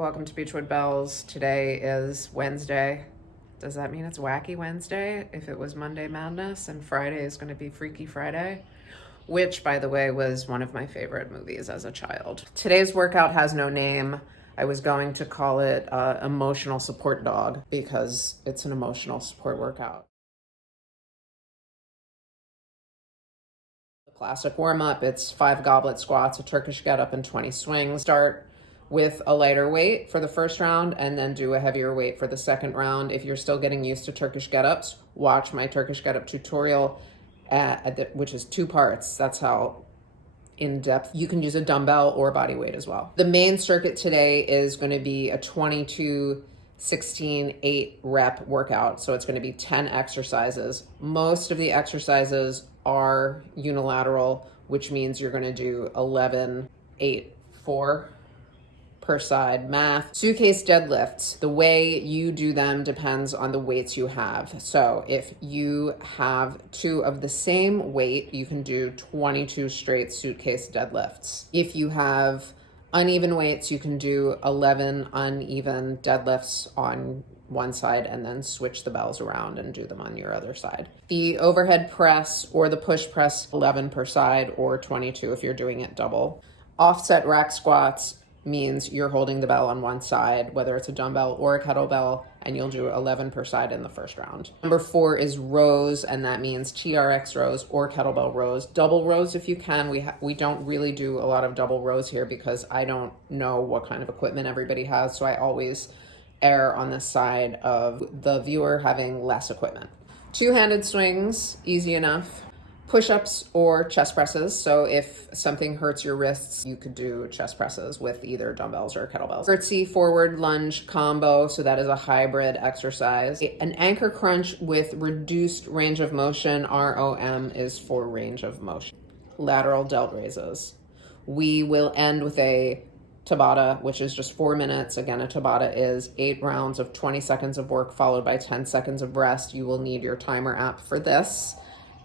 Welcome to Beachwood Bells. Today is Wednesday. Does that mean it's Wacky Wednesday? If it was Monday Madness and Friday is going to be Freaky Friday, which, by the way, was one of my favorite movies as a child. Today's workout has no name. I was going to call it Emotional Support Dog because it's an emotional support workout. The classic warm-up, it's 5 goblet squats, a Turkish get-up, and 20 swings. Start with a lighter weight for the first round and then do a heavier weight for the second round. If you're still getting used to Turkish get-ups, watch my Turkish get-up tutorial, which is 2 parts. That's how in-depth. You can use a dumbbell or body weight as well. The main circuit today is going to be a 22, 16, 8 rep workout. So it's going to be 10 exercises. Most of the exercises are unilateral, which means you're going to do 11, 8, 4 per side math. Suitcase deadlifts, the way you do them depends on the weights you have. So if you have 2 of the same weight, you can do 22 straight suitcase deadlifts. If you have uneven weights, you can do 11 uneven deadlifts on one side and then switch the bells around and do them on your other side. The overhead press or the push press, 11 per side or 22 if you're doing it double. Offset rack squats means you're holding the bell on one side, whether it's a dumbbell or a kettlebell, and you'll do 11 per side in the first round. Number 4 is rows, and that means TRX rows or kettlebell rows. Double rows if you can. We don't really do a lot of double rows here because I don't know what kind of equipment everybody has, so I always err on the side of the viewer having less equipment. 2-handed swings, easy enough. Push-ups or chest presses. So if something hurts your wrists, you could do chest presses with either dumbbells or kettlebells. Curtsy forward lunge combo. So that is a hybrid exercise. An anchor crunch with reduced range of motion, ROM, is for range of motion. Lateral delt raises. We will end with a Tabata, which is just 4 minutes. Again, a Tabata is 8 rounds of 20 seconds of work followed by 10 seconds of rest. You will need your timer app for this.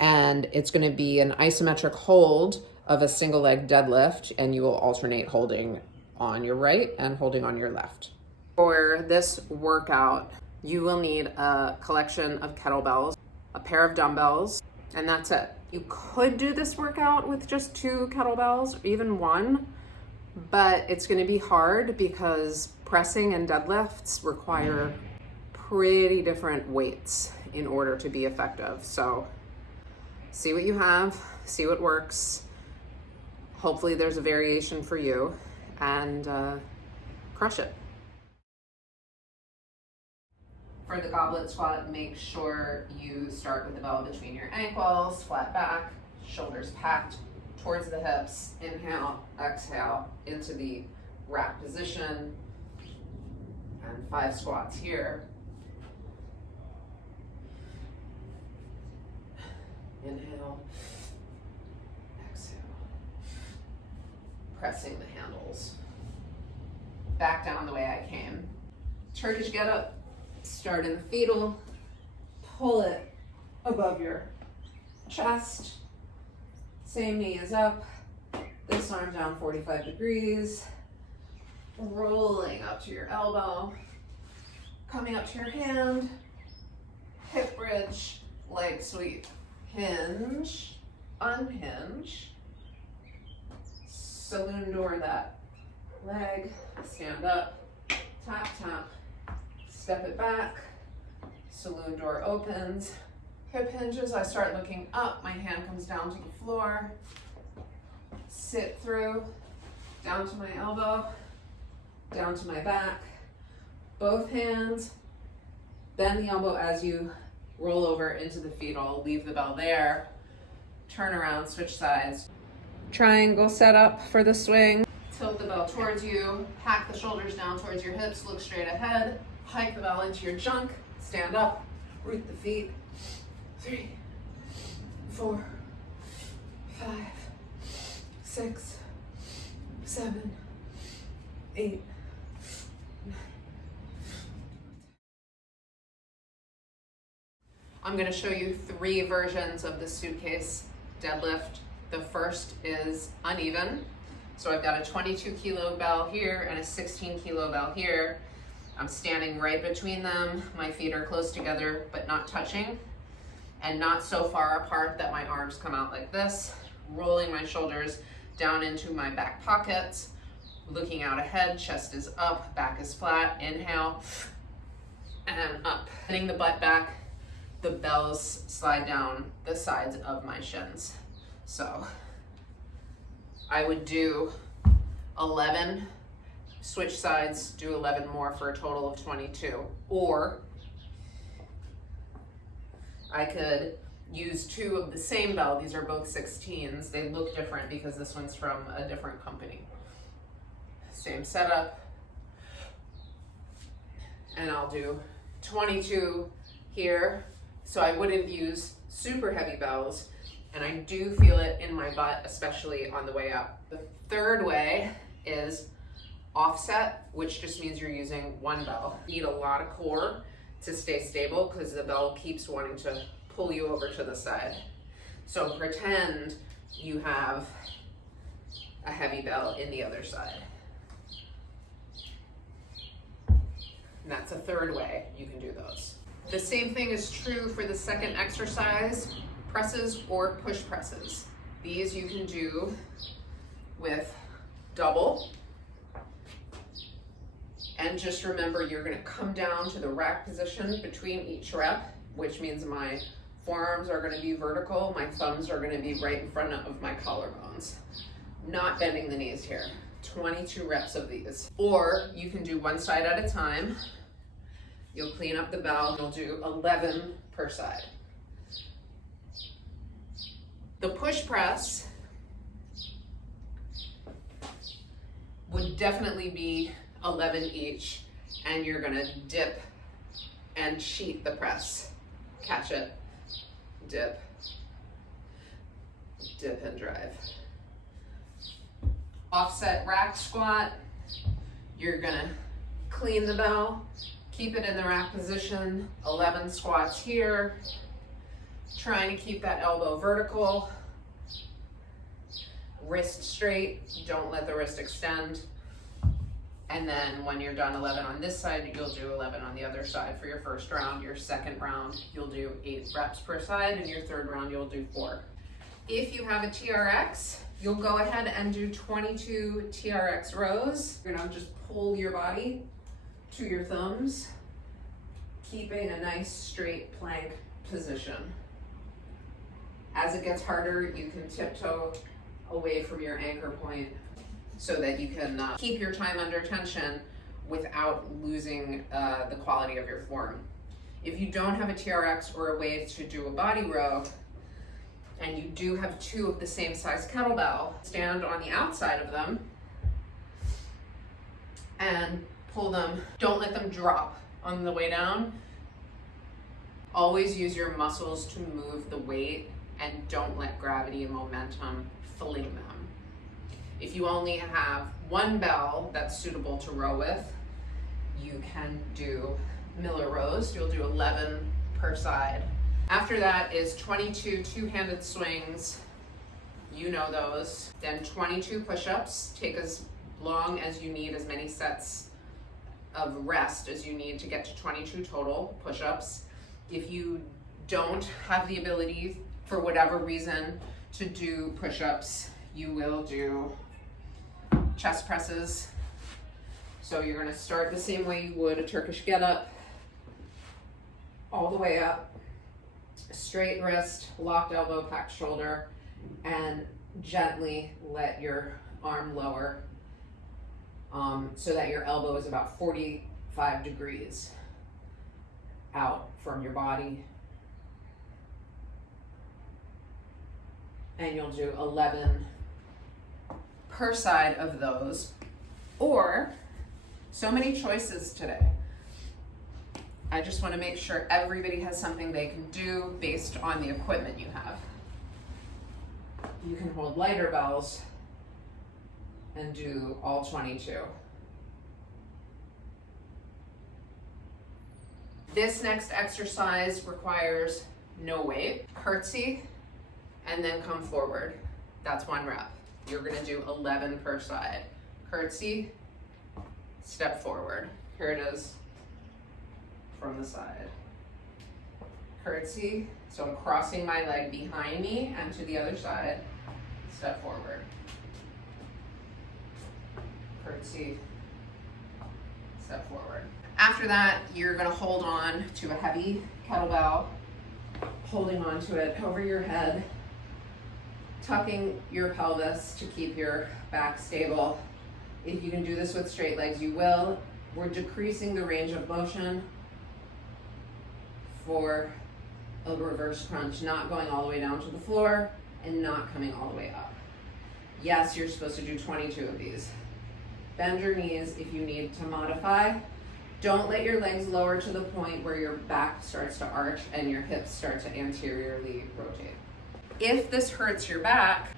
And it's going to be an isometric hold of a single leg deadlift, and you will alternate holding on your right and holding on your left. For this workout, you will need a collection of kettlebells, a pair of dumbbells, and that's it. You could do this workout with just 2 kettlebells, or even 1, but it's going to be hard because pressing and deadlifts require pretty different weights in order to be effective. So see what you have, see what works. Hopefully there's a variation for you, and crush it. For the goblet squat, make sure you start with the bell between your ankles, flat back, shoulders packed towards the hips. Inhale, exhale into the rack position, and 5 squats here. Inhale, exhale, pressing the handles. Back down the way I came. Turkish get up, start in the fetal, pull it above your chest. Same knee is up, this arm down 45 degrees, rolling up to your elbow, coming up to your hand, hip bridge, leg sweep. Hinge, unhinge, saloon door that leg, stand up, tap, tap, step it back, saloon door opens, hip hinges, I start looking up, my hand comes down to the floor, sit through, down to my elbow, down to my back, both hands, bend the elbow as you roll over into the fetal, leave the bell there, turn around, switch sides. Triangle setup for the swing. Tilt the bell towards you, pack the shoulders down towards your hips, look straight ahead, hike the bell into your junk, stand up, root the feet. 3, 4, 5, 6, 7, 8, I'm going to show you 3 versions of the suitcase deadlift. The first is uneven. So I've got a 22 kilo bell here and a 16 kilo bell here. I'm standing right between them. My feet are close together, but not touching, and not so far apart that my arms come out like this. Rolling my shoulders down into my back pockets, looking out ahead, chest is up, back is flat. Inhale, and up. Hitting the butt back, the bells slide down the sides of my shins. So I would do 11, switch sides, do 11 more for a total of 22. Or I could use 2 of the same bell. These are both 16s. They look different because this one's from a different company. Same setup. And I'll do 22 here. So I wouldn't use super heavy bells. And I do feel it in my butt, especially on the way up. The third way is offset, which just means you're using 1 bell. You need a lot of core to stay stable because the bell keeps wanting to pull you over to the side. So pretend you have a heavy bell in the other side. And that's a third way you can do those. The same thing is true for the second exercise, presses or push presses. These you can do with double. And just remember, you're gonna come down to the rack position between each rep, which means my forearms are gonna be vertical, my thumbs are gonna be right in front of my collarbones. Not bending the knees here. 22 reps of these. Or you can do one side at a time. You'll clean up the bell, you'll do 11 per side. The push press would definitely be 11 each, and you're gonna dip and sheet the press. Catch it, dip, dip and drive. Offset rack squat, you're gonna clean the bell, keep it in the rack position, 11 squats here, trying to keep that elbow vertical, wrist straight, don't let the wrist extend. And then when you're done 11 on this side, you'll do 11 on the other side for your first round. Your second round, you'll do 8 reps per side, and your third round, you'll do 4. If you have a TRX, you'll go ahead and do 22 TRX rows. You're gonna just pull your body to your thumbs, keeping a nice straight plank position. As it gets harder, you can tiptoe away from your anchor point so that you can keep your time under tension without losing the quality of your form. If you don't have a TRX or a way to do a body row, and you do have 2 of the same size kettlebell, stand on the outside of them and pull them. Don't let them drop on the way down. Always use your muscles to move the weight, and don't let gravity and momentum fling them. If you only have 1 bell that's suitable to row with, you can do Miller rows. You'll do 11 per side. After that is 22 two-handed swings. You know those. Then 22 push-ups. Take as long as you need, as many sets of rest as you need to get to 22 total push-ups. If you don't have the ability, for whatever reason, to do push-ups, you will do chest presses. So you're gonna start the same way you would a Turkish get-up, all the way up, straight wrist, locked elbow, packed shoulder, and gently let your arm lower so that your elbow is about 45 degrees out from your body. And you'll do 11 per side of those. Or, so many choices today. I just want to make sure everybody has something they can do based on the equipment you have. You can hold lighter bells and do all 22. This next exercise requires no weight. Curtsy and then come forward. That's 1 rep. You're gonna do 11 per side. Curtsy, step forward. Here it is from the side. Curtsy, so I'm crossing my leg behind me and to the other side. Step forward. Curtsy, step forward. After that, you're gonna hold on to a heavy kettlebell, holding on to it over your head, tucking your pelvis to keep your back stable. If you can do this with straight legs, you will. We're decreasing the range of motion for a reverse crunch, not going all the way down to the floor and not coming all the way up. Yes, you're supposed to do 22 of these. Bend your knees if you need to modify. Don't let your legs lower to the point where your back starts to arch and your hips start to anteriorly rotate. If this hurts your back,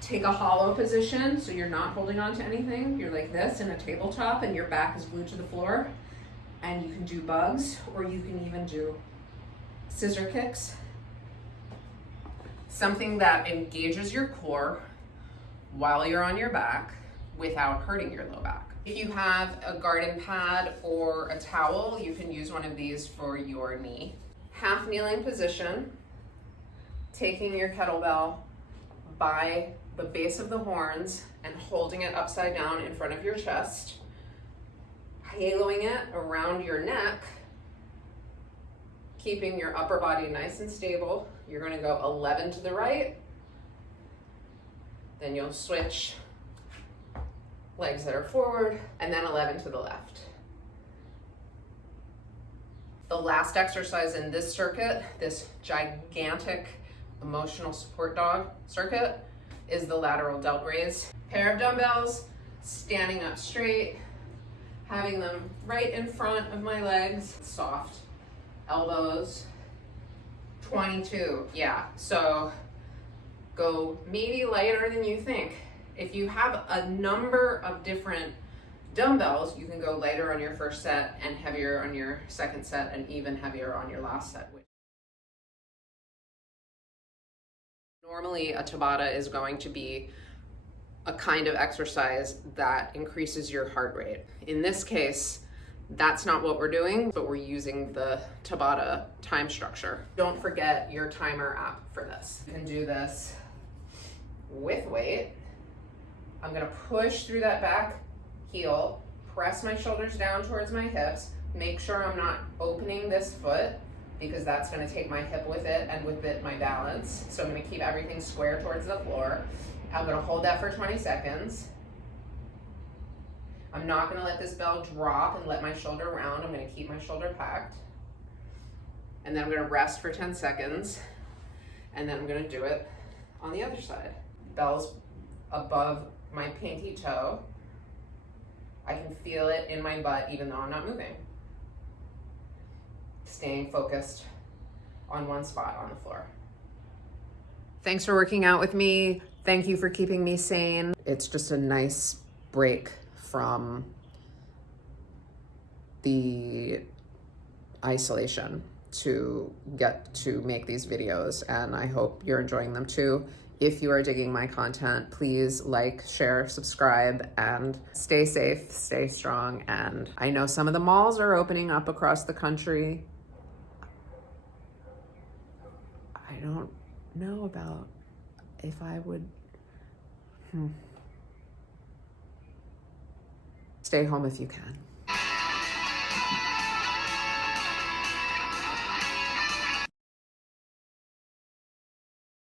take a hollow position so you're not holding on to anything. You're like this in a tabletop and your back is glued to the floor. And you can do bugs, or you can even do scissor kicks. Something that engages your core while you're on your back without hurting your low back. If you have a garden pad or a towel, you can use one of these for your knee. Half kneeling position, taking your kettlebell by the base of the horns and holding it upside down in front of your chest, haloing it around your neck, keeping your upper body nice and stable. You're gonna go 11 to the right, then you'll switch legs that are forward, and then 11 to the left. The last exercise in this circuit, this gigantic emotional support dog circuit, is the lateral delt raise. Pair of dumbbells, standing up straight, having them right in front of my legs, soft elbows. 22, yeah, so go maybe lighter than you think. If you have a number of different dumbbells, you can go lighter on your first set and heavier on your second set and even heavier on your last set. Normally, a Tabata is going to be a kind of exercise that increases your heart rate. In this case, that's not what we're doing, but we're using the Tabata time structure. Don't forget your timer app for this. You can do this with weight. I'm gonna push through that back heel, press my shoulders down towards my hips, make sure I'm not opening this foot because that's gonna take my hip with it and with it my balance. So I'm gonna keep everything square towards the floor. I'm gonna hold that for 20 seconds. I'm not gonna let this bell drop and let my shoulder round. I'm gonna keep my shoulder packed. And then I'm gonna rest for 10 seconds. And then I'm gonna do it on the other side. Bell's above my pinky toe. I can feel it in my butt even though I'm not moving. Staying focused on one spot on the floor. Thanks for working out with me. Thank you for keeping me sane. It's just a nice break from the isolation to get to make these videos, and I hope you're enjoying them too. If you are digging my content, please like, share, subscribe, and stay safe, stay strong. And I know some of the malls are opening up across the country. I don't know about if I would, Stay home if you can.